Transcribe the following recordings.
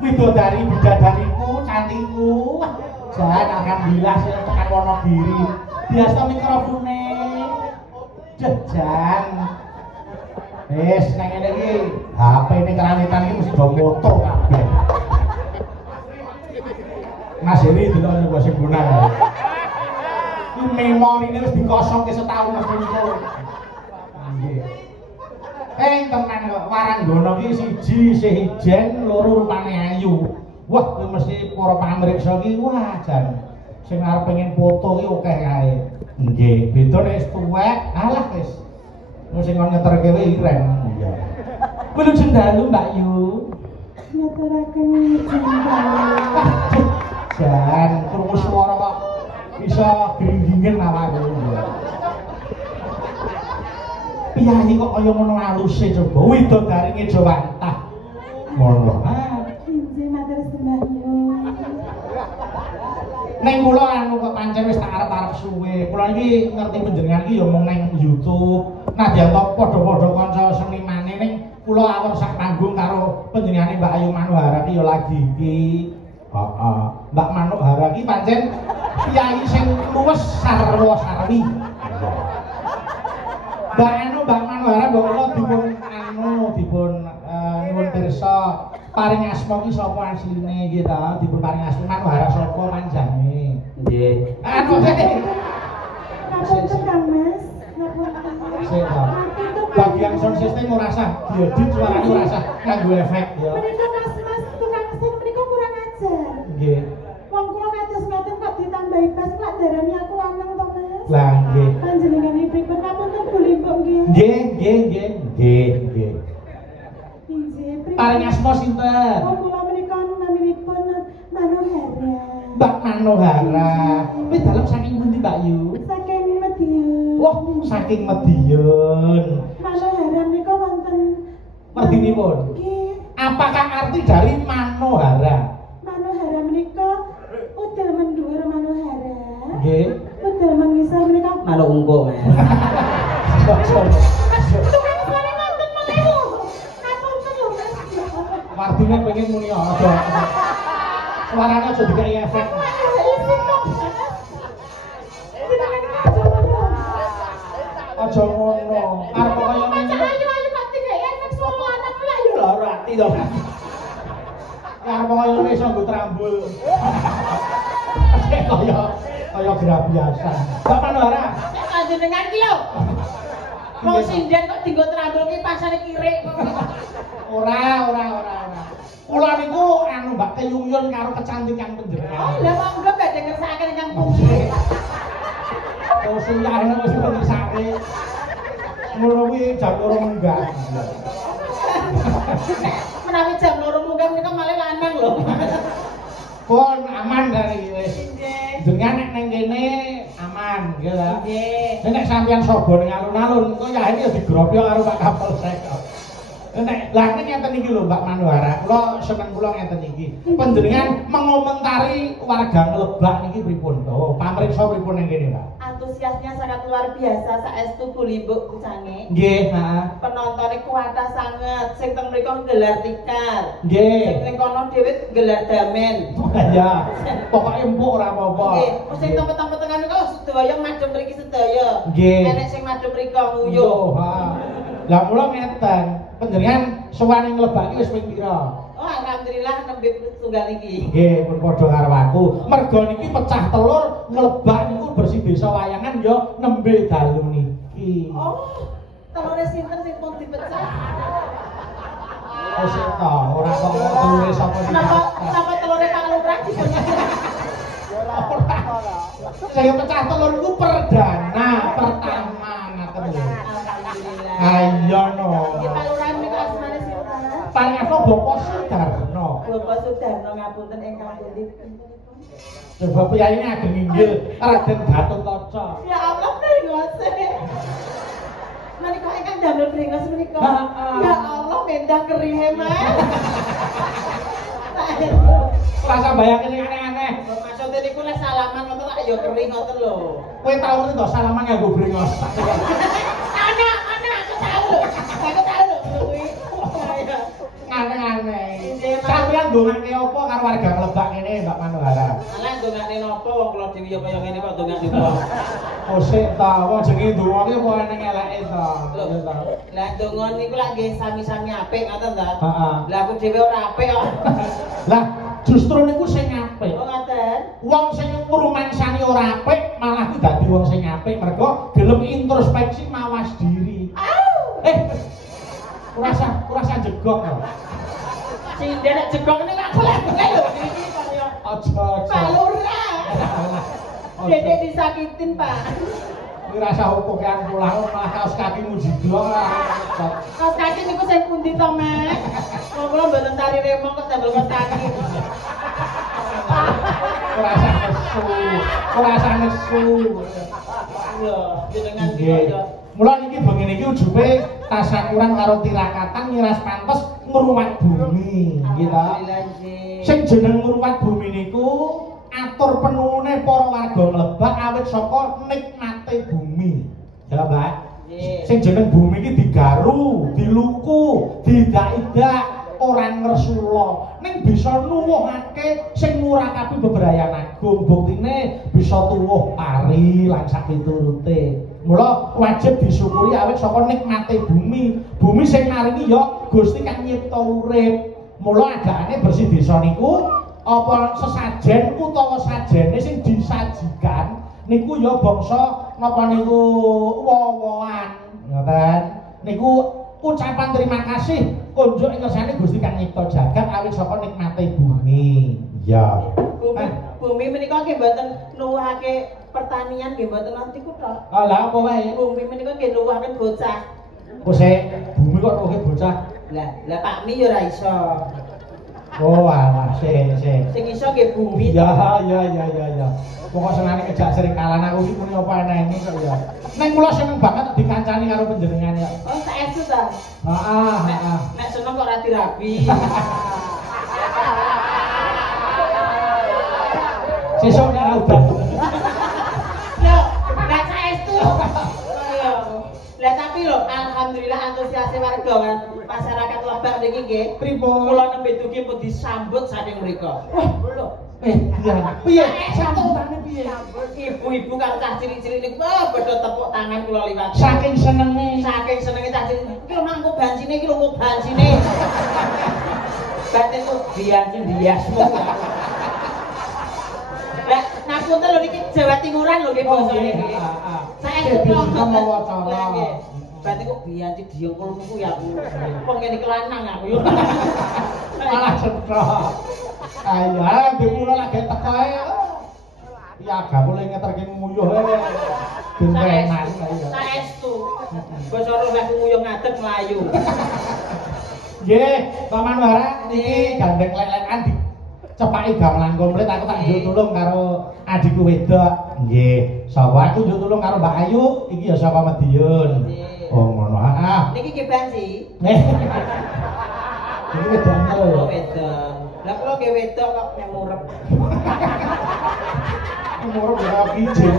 widodari bidadariku cantikku. Jan alhamdulillah sing tekan Wonogiri. Biasa mikrofone. Jan. Wis nang ngene iki HP-ne kerawitan iki mesti do moto kabeh. Mas Heri delok nek wis gunang. Iki memorine wis dikosongke setahun mesti niku. Nggih. Tenan kok Waranggono iki siji isih ijen, loro rupane ayu. Wah, kuwi mesti para pamriksa iki wah jan. Sing arep pengen foto iki akeh kae. Nggih, beda nek wis tuwek, alah wis. Wong sing ngeterke wae iren. Iya. Kuwi lho jendalu Mbak Yu. Ngeteraken jendalu. Jan, krungu swara kok bisa gringgingen awakmu. Piyayi kok kaya ngono aluse coba widodari ngejawantah. Ngono. Injih matur sembah Yu. Ning kula anu kok pancen wis tak arep-arep suwe. Kula iki ngerti panjenengan iki ya mung ning YouTube. Nadyan to padha-padha kanca senimane ning kula awon sak panggung karo panjenengane Mbak Ayu Manuhara iki ya lagi iki. Heeh. Mbak Manuhara iki pancen piyayi sing luwes sarwa sarwi. Mbak Manuhara mbok kula dipun nyuwun pirsa paring asma ki sapa asline nggih ta dipun paring asma Manuhara sapa panjane nggih anu Ngapunten Kang Mas, ngapunten. sik ta bagian sound system ora sah diedit suarane ora sah kanggo efek ya Menika Mas tukang sound menika kurang ajar. nggih Wong kula ngatus ngaten kok ditambahi bass kok darani aku lanang to Mas. lah nggih Panjenenganipun ngapunten boleh mbok nggih. nggih Injih, paring asma sinten Oh, kula menika naminipun Manuhara. Mbak Manuhara kuwi dalem saking pundi Mbak Yu Saking Madiun. wah saking Madiun Manuhara menika wonten merdinipun nggih. apakah arti dari Manuhara Manuhara menika udel mendhuwur Manuhara. nggih Udel mengisor menika Malu unggo, Mas. tukang suara ngoten menelu. Ngapunten lho Mas. Martine pengen muni aja. Suarane aja dikai efek. Aja ngono. Arep kaya ngene. Ayo kok dikai efek suara lanang lho ya. Lara ati to. Arep kaya ngene iso nggo trambul. Kaya gerah biasa. Mbak Manuhara. Panjenengan ki lho. Wong sinden kok dienggo trambul ki pasane kirik kok. Ora. Kula niku anu Mbak Keyuyun karo kecantikan panjenengan. Oh, lah monggo badhe ngersakaken ingkang pundi. Oh, suyahne wis ngersake. Ngono kuwi jam 2 munggah. Menawi jam 2 munggah menika malih lanang lho. Pun aman dari wis. Nggih. Jenengan nek ning kene aman, nggih ta? Nggih. Nek sampeyan sobo ning alun-alun, kok ya iki ya digropyo karo Pak Kapolsek. Nek lha ngeten iki lho Mbak Manuhara, kula seneng kula ngeten iki. Panjenengan mengomentari warga Nglebak niki pripun to? Pamriksa pripun ning kene, Pak? Antusiasnya sangat luar biasa saestu Bulimbuk Kucange. Nggih, heeh. Penontonnya kuatah sangat. Sing teng mriku gelar tikar. Nggih. Sing ning kono dhewe gelar damen. Ya, pokoke empuk ora apa-apa. Nggih, sing tempat-tempat tengah niku sedaya madhep mriki sedaya. Nggih. Enek sing madhep mriku nguyuh. Ha. Lah mula ngeten, panjenengan sowan ing Nglebak iki wis ping pira? Oh, alhamdulillah nembe tunggal iki. Nggih, pun padha karo aku. Mergo niki pecah telur Nglebak niku bersih desa wayangan ya nembe dalu niki. Oh, telure sinten sing pun dipecah? Wis ta, ora kok telure sapa iki. Napa telure Pak Lurah dipecah? Saya pecah telur niku perdana, pertama ngaten lho. Alhamdulillah. Ayo no. Nggih, Pak Lurah menika asmane sinten? Pangaso Bapak Sudarno. Bapak Sudarno ngapunten ingkang pundi? Coba piyayine ageng inggil Raden Gatotkaca. Ya Allah, bringos. Menika ingkang damel bringos menika. Ya Allah, mendang kerihe, Mas. Rasa bayangke sing aneh-aneh. Maksudnya niku nek salaman ngoten lak ya keri ngoten lho. Kowe tau ngerti to salaman nganggo brengos. Anak, aku tahu lho. Aku tahu lho kuwi. Aneh-aneh. Nggih, Mas. Sampeyan kula ndongake apa karo warga Lebak kene Mbak Manuhara? Alah ndongakne napa wong kula dhewe ya kaya ngene kok ndongakne kok. Oh sik ta, wong jenenge ndongake apa eneng eleke ta. Ya ta. Lah ndonga niku lak nggih sami-sami apik ngoten ta? Heeh. Lah aku dhewe ora apik kok. Lah justru niku sing apik. Oh ngoten. Wong sing ngrumangsani ora apik malah ku dadi wong sing apik mergo gelem introspeksi mawas diri. Ora usah jegok kok. Sinden nek jegok niku aku lek lho iki kaya Aja. palura. Dedek disakitin, Pak. Kuwi rasa hukuman pulang malah kaos kakimu jiblok. Kaos kaki niku sing pundi to, Mek? Kula mboten tari remong kok tambel kaos kaki. Ora usah nesu. Lho, jenengan iki Nggih. kaya Mula niki bengi niki ujube tasakuran karo tirakatan nyiras pantes ngruwat bumi, gitu. Alhamdulillah nggih. Sing jeneng ngruwat bumi niku atur penuhune para warga Lebak awit saka nikmate bumi. Ya, Mbak. Nggih. Sing jeneng bumi iki digaru, diluku, didak-idak, ora ngresula. Ning bisa nuwuhake sing ngurakapi bebrayan agung, buktine bisa tuwuh pari lan sak piturute. Mula wajib disyukuri awit saka nikmate bumi. Bumi sing maringi ya Gusti kang nyipta urip. Mula adane bersih desa niku apa sesajen utawa sajene sing disajikan niku ya bangsa napa niku wowoan ngoten niku ucapan terima kasih kunjuk ing kersane Gusti kang nyipta jagat awit saka nikmate bumi ya Bumi menika nggih mboten nuwuhake pertanian nggih mboten nanti ku tok. lha apa wae Bumi menika nggih nuwuhaken bocah. kose bumi kok roke bocah Lah Pak Mi ya ora iso. oh alah sing Sing iso nggih bumi. ya pokok senane kejak sering kalan aku iki muni apa enene kok ya ning kula seneng banget dikancani karo panjenengan ya Oh, saestu ta? heeh Nek seneng kok ora dirabi. sesuk nek udan Yo, nek saestu. Ayo. Lah tapi lho, alhamdulillah antusiase warga masyarakat Lebak niki nggih. pripun Kula nembe dugi pun disambut saking mriko. Wah, lho. piye sambutane piye Ibu-ibu karo cah cilik-cilik niku padha tepuk tangan kula liwat. saking senenge Saking senenge cah cilik. Iki lho mangko bansine iki lho kok bansine. Batin kok biasmu. Lah, ngapunten lho niki Jawa Timuran lho nggih basa niki. Saestu kula mawacara Berarti kok biyanti diengkulku ya aku. Kok ngene iki lanang aku yo. malah cetrok ayo dipura lagi teko ae ya gak boleh ngeterke nguyuh ae bentenan ayo Saestu. Basa roh aku nguyuh ngadeg mlayu. nggih Pak Manuhara niki gandeng lek-lekan di cepaki gamelan komplit aku tak njuk tulung karo adikku wedok nggih sapa aku njuk tulung karo Mbak Ayu iki ya sapa Madiun oh ngono Niki ki bansi. Ini wedoknya lho ya. Oh wedok. Lah kula nggih wedok kok nek murep. Umur berapa ijen?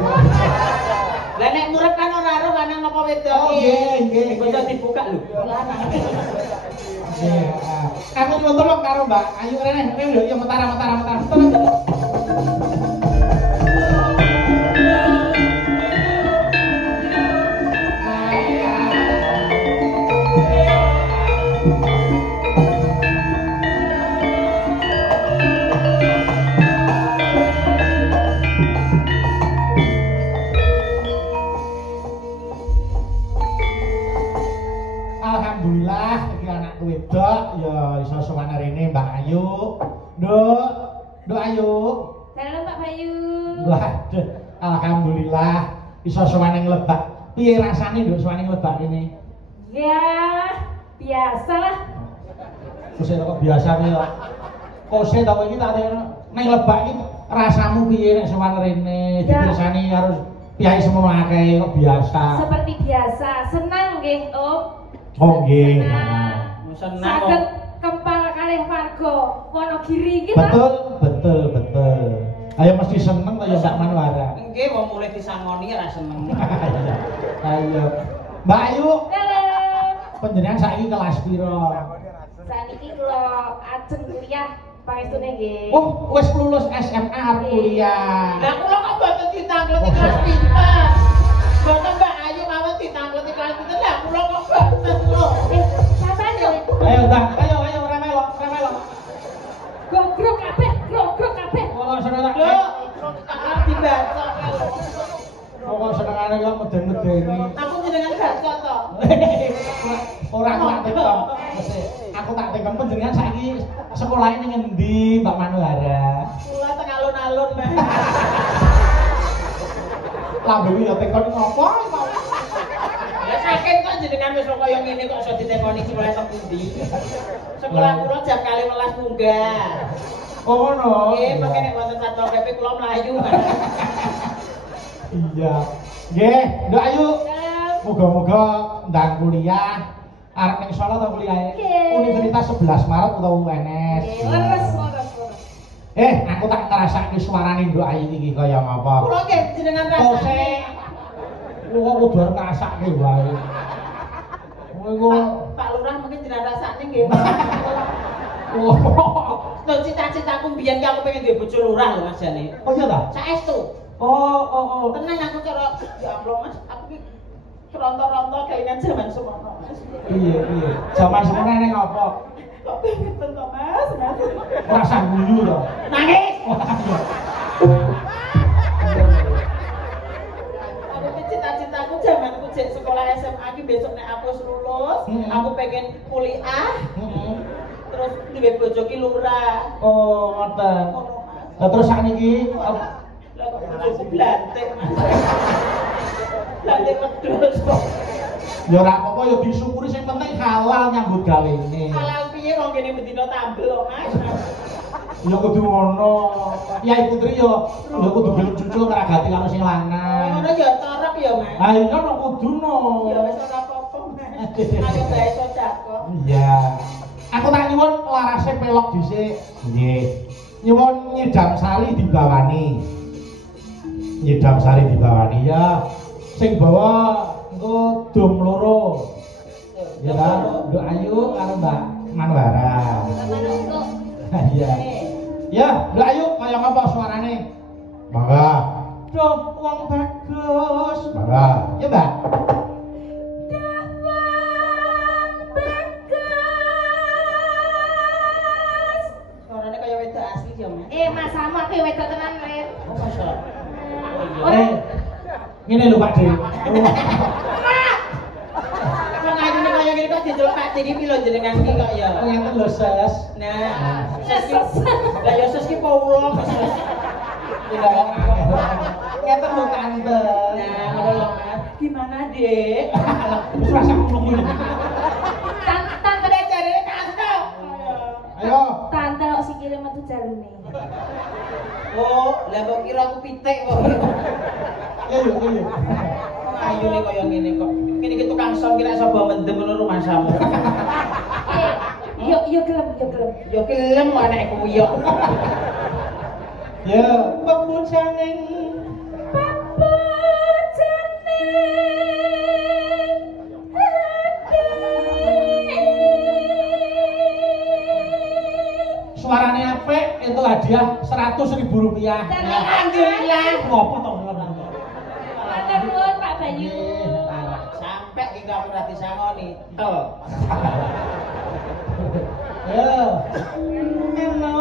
Lah nek murep kan ora ero lanang napa wedok Oh nggih. Bocah dibuka lho. Lanang. Nggih. Aku nyuwun tolong karo Mbak Ayu rene lho ya mentara. Alhamdulillah iki anakku wedok ya iso sowan rene Mbak Ayu. Nduk Ayu. Halo Pak Bayu. Waduh, alhamdulillah iso sowan ning Lebak. Piye rasane nduk sowan ning Lebak ini? Ya, biasalah. Kose kok biasa piye kok. Kose ta kowe iki tak ning Lebak iki rasamu piye nek sowan rene? Ya. Dipirsani harus piyai semono akeh kok biasa. Seperti biasa, senang nggih, Om. Oh nggih. Seneng Saged kok. kempal kalih warga Wonogiri iki, Pak. Betul. Ayo mesti seneng ta ya Mbak Manuhara. Nggih wong mulai disangoni ora seneng. Ayo. Mbak Ayu, Halo. panjenengan saiki kelas piro? Saniki kula ajeng kuliah pangestune nggih. Oh, wis lulus SMA arep kuliah. Lah kula kok mboten ditangkleti kelas pinter. Mboten Mbak Ayu mawon ditangkleti kelas pinter. Lah kula kok boten lho. Sampeyan lho. Ayo, Mbak. Ayo ora melok. Gogrok kabeh. Oh, seneng Lho, tak dibaca. Kok senengane kok meden-medeni. Aku jenengan baca to. Ora aku tak tekem. Aku tak tekem panjenengan saiki sekolahane ning endi, Mbak Manuhara? Kula teng alun-alun, Mbak. Lambe iki ya tekon ngopo? Ya saking kok jenengan wis kaya ngene kok iso ditekoni sekolah teng pundi. Sekolah kula jam 12 munggah. Oh ngono. Nggih, mengke nek wonten Satpol PP kula mlayu. Iya. Nggih, Nduk Ayu. Muga-muga ndang kuliah arep ning Solo ta kuliahe? Nggih. Universitas 11 Maret utawa UNS. Leres. Aku tak ngrasakne suarane Nduk Ayu iki kaya ngapa. Kula nggih jenengan rasane. Lu kok kudu arep ngrasakne wae. Kowe kok Pak Lurah mungkin jenengan rasane nggih. oh Lho cita-citaku mbiyen ki aku pengen duwe bojo lurah lho Mas jane. iya ta? Saestu. Oh. Tenang aku cara ya Allah Mas, aku ki keronto-ronto kelingan zaman semono Mas. Iya. Zaman semono ning apa? Kok pengen to Mas? Rasa guyu to. Nangis. Iya. Aku ki cita-citaku zamanku jek sekolah SMA ki besok nek aku wis lulus, aku pengen kuliah, terus duwe bojo ki lurah. Oh, ngoten. Ngono Mas. Lah terus sakniki Lah kok bojoku blantik Mas. Blantik wedhus kok. ya ora apa-apa ya disyukuri sing penting halal nyambut gawene. Halal piye wong kene bendina tambel kok Mas. Ya kudu ngono. Yai putri ya kudu gelem cucul ngragati karo sing lanang. Ngono ya corok ya Mas. Ah iya no kuduno. Ya wis ora apa-apa Mas. Ayo bae sedekah. Iya. Aku tak nyuwun larase pelok dhisik. Nggih. Nyuwun nyidam sari dibawani. Nyidam sari dibawani ya. Sing bawa engko dom loro. Ya ta, Nduk Ayu karo Mbak Manuhara. Iya. Ya, Nduk Ayu kaya ngapa suarane? Mangga. Duh, wong bagus. Mangga. Ya, Mbak. Suarane kaya wedok asli ya Mas. Mas sama ki wedok tenan Ren. Oh masa. Ngene lho Pak De. Wong ayune kaya ngene kok diceluk Pak Didi pilo jenengan iki kok ya. Ngeten lho, Ses. Nah, ses ki. Lah ya ses ki paulo ses. Ngeten lho Tante. Nah, ngono lho Mas. Gimana, Dek? Wis rasa ngomong. Tante Ada jarene Tante. Ayo. Tante kok sikile metu jalune. Oh, lah kok kira aku pitik kok. Ayo. Ayune kaya ngene kok. Ngene iki tukang son kira iso bawa mendem ngono rumah samu. Yo gelem. Yo kelem anakku yo. Ya, pemujaning suarane apik itu hadiah 100.000 rupiah. Alhamdulillah. Ngopo to lho. Matur nuwun Pak Bayu. Sampai iki kamu ora disangoni. Tel. Ya. Eno.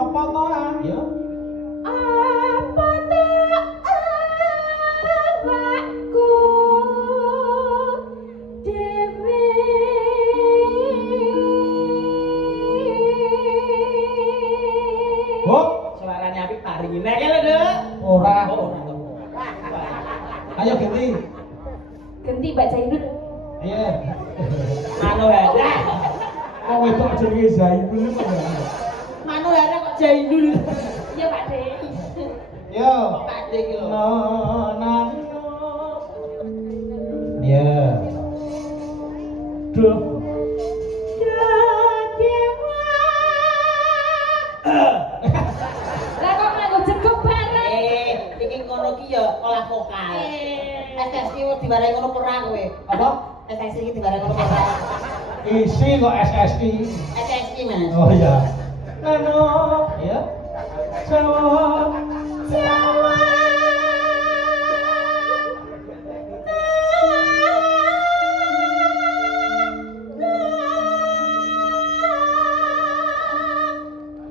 Apa to? Ya. Oh, Suarane apik paringine ki lho, Dek. ora. Oh, Ayo ganti. Ganti Mbak Zainul. Iya. anu ada. Kok wedok jenenge Zainul kok ya. Manuhara kok Jainul. Iya Pak De. Yo. Pak De iki lho. Nang. Ya. Duh. Lah kok nganggo jeguk bareng? Iki ngono ki ya olah vokal. SSI diwarai ngono ora kowe. Apa? SSI iki diwarai ngono ora. Isi kok SSI. SSI Mas. Oh iya. Anu, ya. Jawa. Jawa.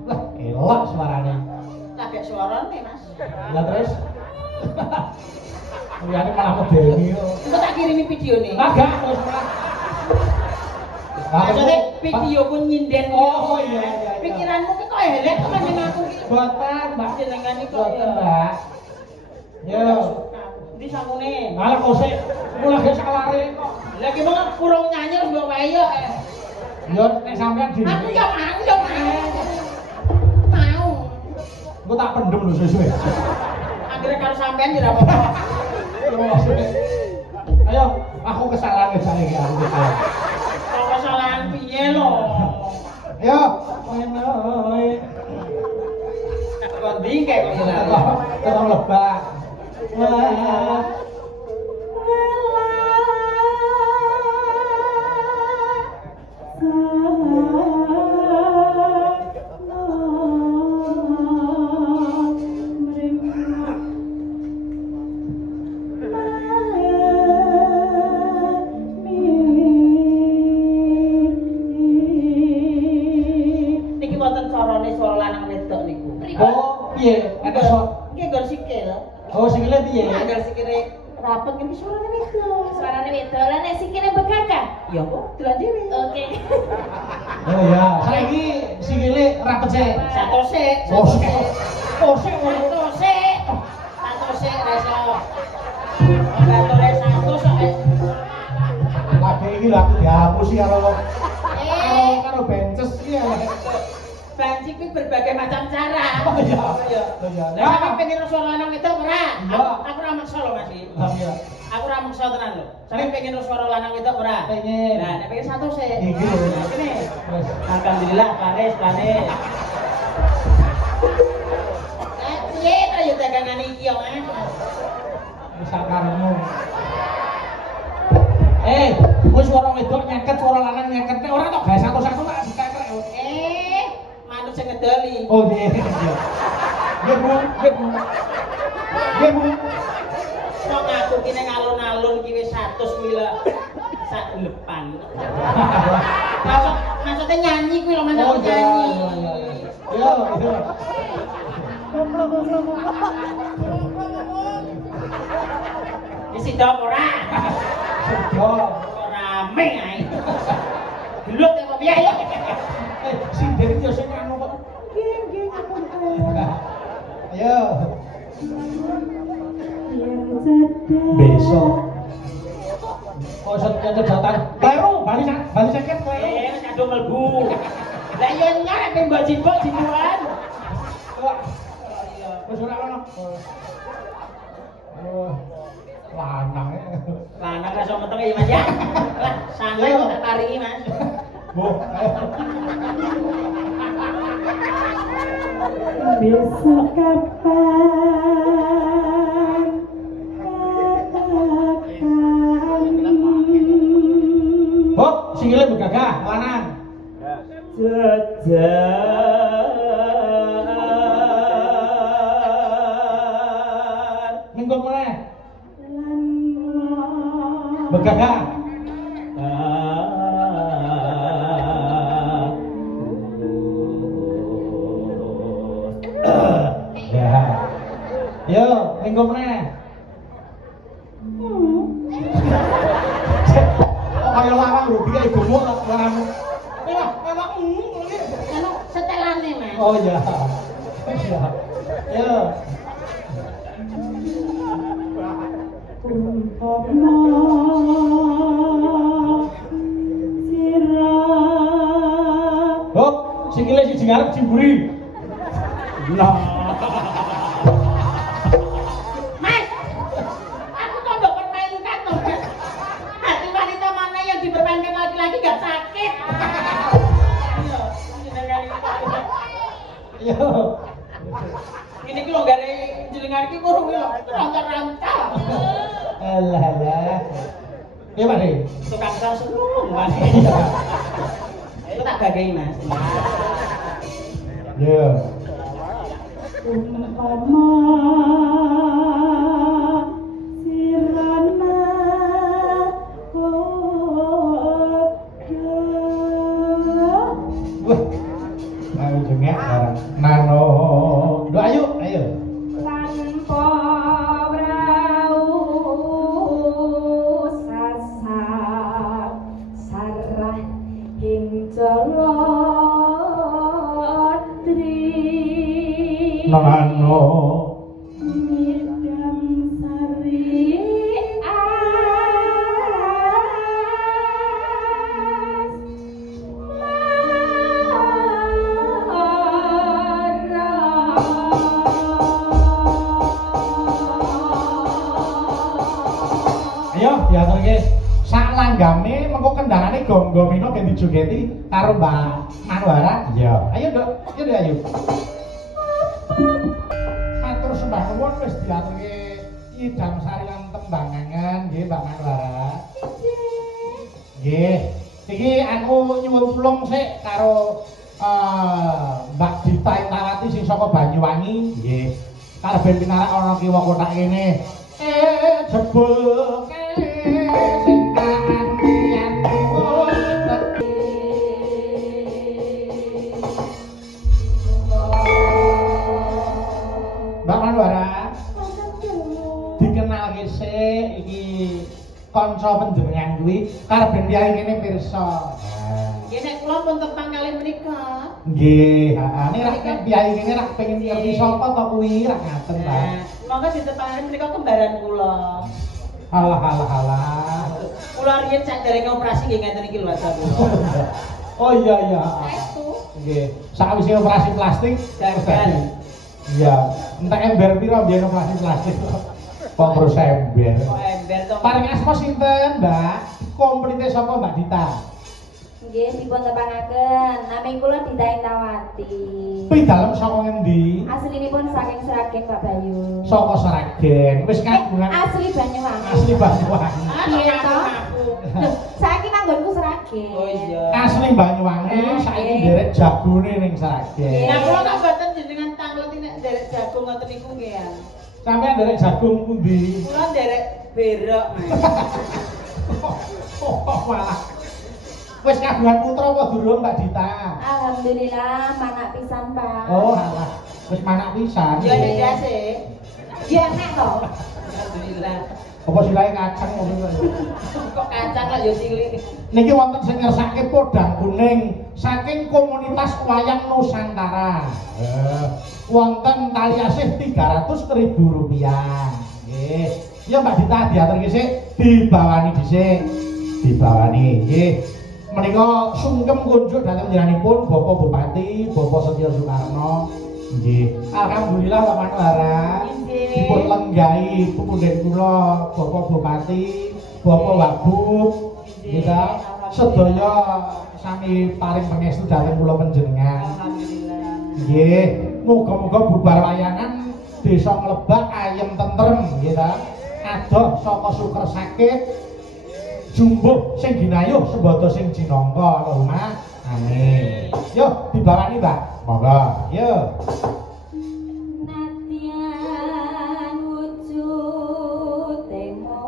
Lah, elok suaranya. Kabeh suarane Mas. Lah terus. Liyane malah medeni kok. Engko tak kirimi videone. Agak terus malah. Maksudnya video ku nyinden. Oh iya iya. Pikiranmu ki kok elek kok nang aku ki. Boten, Mbak. Jenengan iki kok Boten, Mbak. Yo. Di sangune. Malah kok sik mulai gak salare kok. Lah ki mau kurang nyanyi mbok wae yo. Yo nek sampean di. Aku yo mau. Mau. Engko tak pendem lho sesuai. Akhirnya karo sampean yo ora apa-apa. Ayo, aku kesalahan ngejane iki aku. Kok kesalahan piye lho? Ayo, ngono. Kok dingke kok kesalahan. Tolong lebak. Wah. Niki wonten sorone swara lanang wedok niku. Oh, piye? Ada so. Nggih nggon sikil. Oh, sikile piye? Angger sikile rapet niki suarane wedok. Suarane wedok. Lah nek sikile bekaka. Ya kok dolan dhewe. Oke. Oh ya, saiki sikile rapet sik. Satu sik. Oh, sik. Oh, sik. Satu sik. Satu sik reso. Batore satu sok. Lagi iki lho aku dihapus karo bences iki ya. Banci kuwi berbagai macam cara. Oh iya. Iya. Oh iya. Lah sampe pengen suara lanang wedok ora? Iya. Aku ora maksa lho Mas. Oh iya. Aku ora maksa tenan lho. Sampe pengen suara lanang wedok ora? Pengen. Nah, nek pengen satu sik. Iki lho. Nah, kene. Wes. Alhamdulillah laris. Piye ta yo dagangan iki yo, Mas? Wis sakarmu. Wis suara wedok nyeket, suara lanang nyeket. Ora tok gawe satu-satu tak dikekrek. Manut sing ngedoli. Oh iya. Nggih, Bu. Nggih, Bu. Nggih, Bu. Kok ngaku kene ngalun-alun ki wis 100 mila sak depan. Maksudnya nyanyi kuwi lho Mas, Oh aku iya. nyanyi. Yo, yo. Isi dok ora? Yo. Rame ae. Gelut kok piye ya? Sinden yo sing anu kok. Nggih, ngapun ae. Ayo. Yang sedang. Besok. Oh, setnya datang. Bali sakit kowe. Kado mlebu. Lah yo nyarep mbok jimbok jibuan. Wis ora ono. Oh. Lanang. Lanang iso meteng ya Mas ya. Lah santai kok tak taringi Mas. Bu. Besok kapan katakan Bob, sikile begagah, lanang. Jajan. Minggu meneh. lan Begagah. Ya. Yo, minggu meneh. Kaya lawang lho, iki ibumu lawangmu. Memang Anu setelane Mas. Oh iya. Iya. Yo. umpama sirah Sikile siji ngarep jimburi. Lah. Mas, aku kok mbok permainkan toh, Mas. Hati wanita mana yang dipermainkan laki-laki gak sakit? Iya, jenengan iki. Yo. Ini ki longgare jenengan iki kurung lho, ranca-ranca. Alah. Ya, Pak De. Tukang rasulung, Mas. Itu tak gagahi, Mas. Yo. Umpama sirana Wah. Ayo jengek bareng. Nano. Duh, ayo. Tanpa brau sasak sarah ing Jalodri Nano. Midam sari Ayo diaturke sak langgame mengko kendangane gong-gomino ben dijogeti karo Mbak Manwara. Iya. Ayo, Dok. Ayo. Matur sembah nuwun wis diaturke idam sari lan tembangangan nggih Mbak Manwara. Nggih. Iki aku nyuwun tulung sik karo Mbak Dita Intawati sing saka Banyuwangi. Nggih. Karepen pinarak ana kiwa kotak kene. Jebul sing kangen Mbak Manwara dikenalke sik iki kanca panjenengan kuwi karepen tiyang kene pirsa. Nggih nek kula pun tepang kali menika. Nggih, heeh. Nek piyai kene rak pengen ngerti sapa to kuwi rak ngaten, Pak. Monggo ditepangane menika kembaran kula. Alah. Kula riyen saderenge operasi nggih ngeten iki lho Mas kula. Oh iya. Saestu. Nggih, sakwise operasi plastik Gagal. Iya, entek ember pira biyen operasi plastik. Kok terus ember. Kok ember to? Paring asma sinten, Mbak? Komplite sapa Mbak Dita? nggih dipun tepangaken nami kula Dita Intawati. Kuwi dalem saka ngendi? Aslinipun saking Sragen Pak Bayu. Saka Sragen. Wis kagungan Asli Banyuwangi. asli Banyuwangi. Iya toh? Aku. Loh, saiki manggonku Sragen. Oh iya. Asli Banyuwangi, saiki nderek jagone ning Sragen. Nah, kula tak boten jenengan tangleti nek nderek jagung ngoten niku nggih ya. Sampeyan nderek jagung pundi? Kula nderek berok, Mas. Oh, malah. Wis kagungan putra apa durung Mbak Dita? Alhamdulillah manak pisan Pak. Oh, alah. Wis manak pisan. Ya nek dase. Ya nek to. Alhamdulillah. Apa silahe kacang ngono kuwi? Kok kacang lah ya cilik. Niki wonten sing ngersake podang kuning saking komunitas wayang Nusantara. Wonten tali asih Rp300.000. Nggih. Ya Mbak Dita diaturke sik, dibawani dhisik. Dibawani nggih. Menika sungkem kunjuk dhateng njenenganipun Bapak Bupati, Bapak Setyo Soekarno. Nggih. Alhamdulillah Pak Manwara. Nggih. Dipun lenggahi pepundhen kula Bapak Bupati, Bapak Wagub. Kita sedaya sami paring pangestu dhateng kula panjenengan. Alhamdulillah. Nggih, muga-muga bubar wayangan desa Mlebak ayem tentrem nggih ta. Adoh saka suker sakit jumbuh sing ginayuh sembada sing jinangka Allahumma amin. Yo dibawani Mbak. Monggo. Yo. Nadyan wujud temo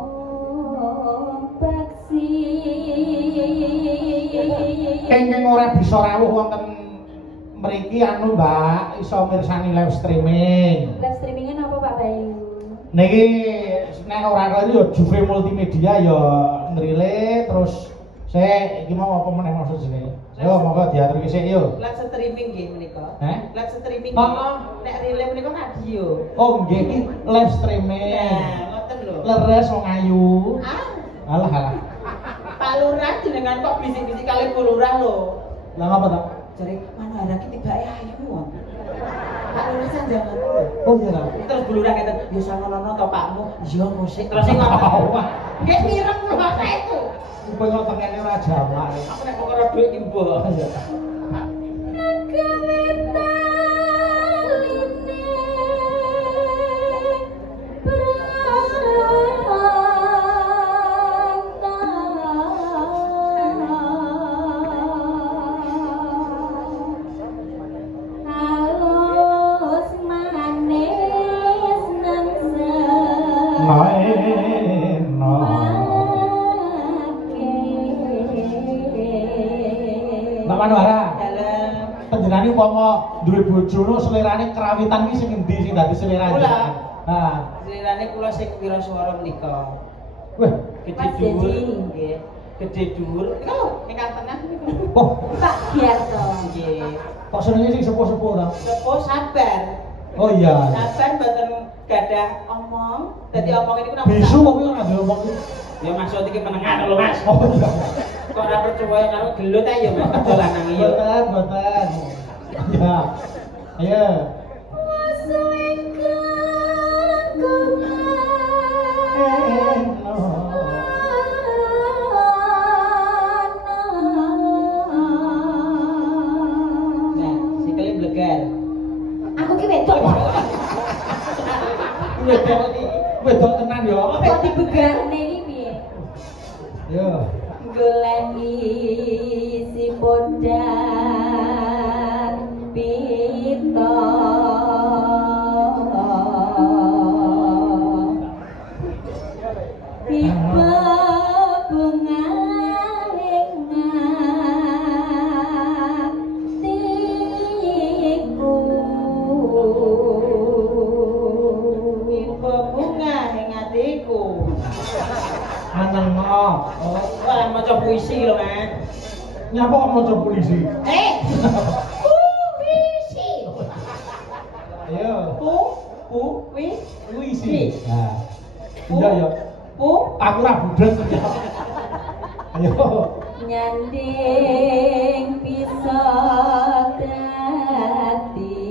baksi. Kenging ora bisa rawuh wonten mriki anu Mbak, iso mirsani live streaming. Live streamingnya napa Pak Bayu? Niki nek ora kali ya Juve Multimedia ya ngrile terus saya iki mau apa meneh maksud jenenge. Yo monggo diaturke sik yo. Live streaming nggih menika. Heh? Live streaming. Heeh. Nek rile menika radio. Oh nggih iki live streaming. Nah, ngoten lho. Leres wong ayu. Ah, Alah. Pak Lurah jenengan kok bisik-bisik kali Bu Lurah lho. Lah ngapa ta? Jare Manara ki tibake ayu. Pak lulusan jangan. Oh iya lah. Terus buluran ngeten, "Ya sanono to Pakmu." "Iya musik." Terus sing ngomong. Nggih mireng lho Pak itu. Supaya tengene ora jamak. Aku nek perkara dhuwit ki mbok. Panjenengane umpama duwe bojo no selerane kerawitan ki sing endi sing dadi selera? Kula. Ha. Selerane kula sing wiraswara menika. Wah, Gede dhuwur nggih. Gede dhuwur. Niku lho, ingkang tengah niku. oh, Pak Giarto. Nggih. kok senenge sing sepuh-sepuh ta? Sepuh sabar. Oh iya. Sabar mboten gadah omong. Dadi omong niku napa? Bisu kok ora diomong iki. Ya maksud iki menengan lho Mas. Oh iya. Kok ora percaya karo gelut ae ya Mas aja lanang iki. Boten. Ya. Ayo. Nah, sikile blegar. Aku ki wedok. Wedok tenan ya. Kok dibegarne iki piye? Yo. Goleki si podang pita tiba bunga hatiku Tipe bunga ning atiku. Aneng kok. Oh, wah maca puisi lho, Mas. Nyapa kok maca polisi? Puisi. Ayo. Puisi. Nah. Iya ya. Aku ora budhes. Ayo. nyanding bisa dadi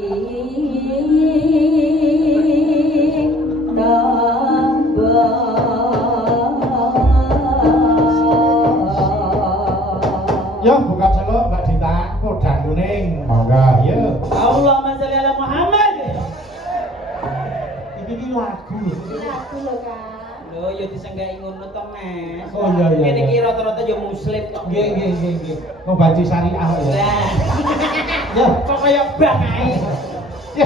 Ya buka celuk Mbak Dita, podang kuning. Monggo, ya. Allahumma sholli ala Muhammad. Iki lagu lho. lagu lho Kak. Lho ya disenggai ngono to, Mas. Oh, iya, iya, Kene iya. iki rata-rata ya muslim kok. Nggih, nggih, nggih, nggih. Mau baca syariah ya. Lah. Ya, Kok kaya bang ae. ya.